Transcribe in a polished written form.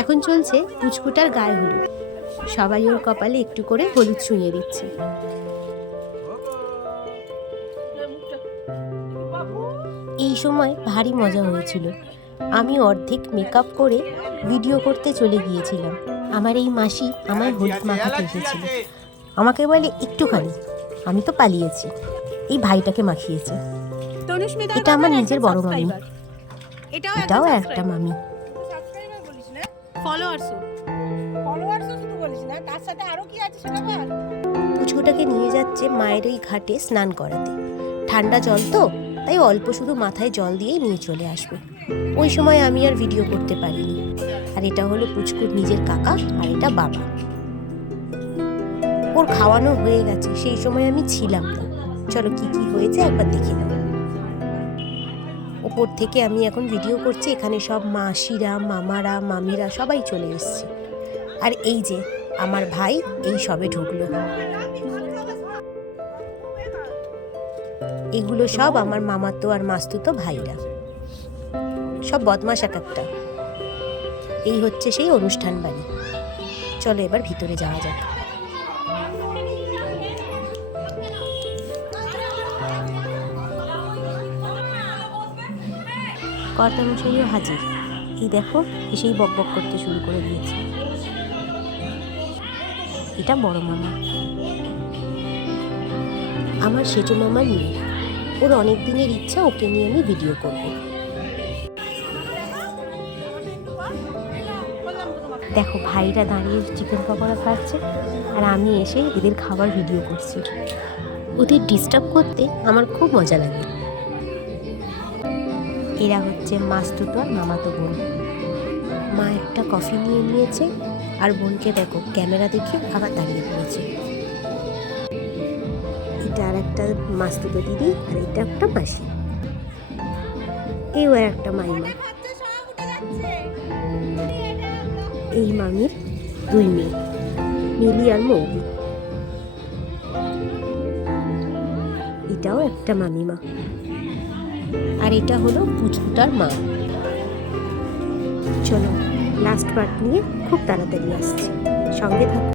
এখন চলছে পুচকুটার গায়ে হলুদ। সবাই ওর কপালে একটু করে হলুদ ছুঁয়ে দিচ্ছে। এই সময় ভারী মজা হয়েছিল। আমি অর্ধেক মেকআপ করে ভিডিও করতে চলে গিয়েছিলাম। আমার এই মাসি আমায় হলুদ মাখাতে এসেছিল। আমাকে বলে একটুখানি, আমি তো পালিয়েছি। এই ভাইটাকে মাখিয়েছে। এটা আমার নিজের বড় মামি, এটাও একটা মামি। পুচকুটাকে নিয়ে যাচ্ছে মায়ের ওই ঘাটে স্নান করাতে। ঠান্ডা জল তো, তাই অল্প শুধু মাথায় জল দিয়েই নিয়ে চলে আসবে। ওই সময় আমি আর ভিডিও করতে পারিনি। আর এটা হলো পুচকুর নিজের কাকা, আর এটা বাবা। ওর খাওয়ানো হয়ে গেছে, সেই সময় আমি ছিলাম না। চলো কি কি হয়েছে একবার দেখে নাও। ওপর থেকে আমি এখন ভিডিও করছি। এখানে সব মাসিরা, মামারা, মামিরা সবাই চলে এসছে। আর এই যে আমার ভাই এই সবে ঢুকলো। এগুলো সব আমার মামাতো আর মাস্তুতো ভাইরা, সব বদমাশ একটা। এই হচ্ছে সেই অনুষ্ঠান বাড়ি। চলো এবার ভিতরে যাওয়া যাক। কর্তামশাইও হাজির। এই দেখো, এসেই বকবক করতে শুরু করে দিয়েছে। এটা বড় মামা, আমার সেজো মামার মেয়ে। ওর অনেক দিনের ইচ্ছা, ওকে নিয়ে আমি ভিডিও করব। দেখো ভাইরা দাঁড়িয়ে চিকেন পকোড়া খাচ্ছে, আর আমি এসে এদের খাবার ভিডিও করছি। ওদের ডিস্টার্ব করতে আমার খুব মজা লাগে। এরা হচ্ছে মাস্তুতো আর মামাতো বোন। মা একটা কফি নিয়ে নিয়েছে, আর বোনকে দেখো ক্যামেরা দেখে আবার দাঁড়িয়ে পড়েছে। এটা আর একটা মাস্তুতো দিদি, আর এটা একটা মাসি। এই আর একটা মাইমা। এই মামির দুই মেয়ে, মিলি আর মৌলি। এটাও একটা মামিমা। আর এটা হলো পুচকুটার মা। চলো লাস্ট পার্ট নিয়ে খুব তাড়াতাড়ি আসছে, সঙ্গে থাকো।